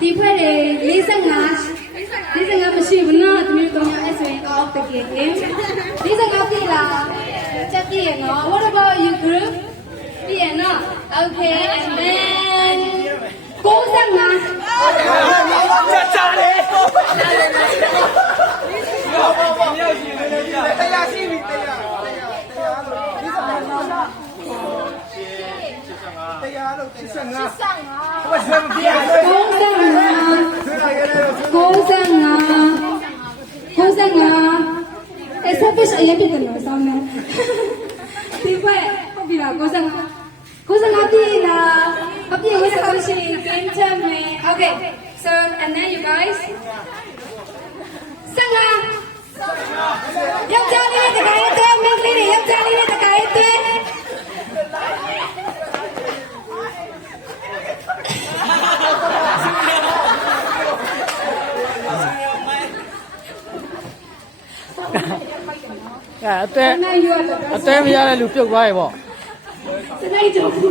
ဒီဖွဲ့တွေ45မရှိဘူးနော်သူတို့3ယောက်အဲ့ဆိုရင်အောက်တကယ်45ပြည့်လားချက်ပြည့်ရနော် What about you group ပြည့်ရနော် Okay and then 95ကြာလေတရားရှိပြီတရားလို့85ဟိုဆွဲမပြရ95အဲ့ဆက်ပြီးအရင်ပြတယ်လို့ဆောင်းနေဒီဘက်ဟုတ်ပြီလား95ပြည့်လားအပြည့်ဝတ်ဆောင်ရှင်ပြန်ချမယ် Okay so and then you guys ယောက်ျားလေးနဲ့တခါရေးတဲ့မိန်းကလေးတွေယောက်ျားလေးနဲ့တခါရေးတဲ့အတဲမရတဲ့လူပြုတ်သွားရေပေါ့ စနေကြဘူး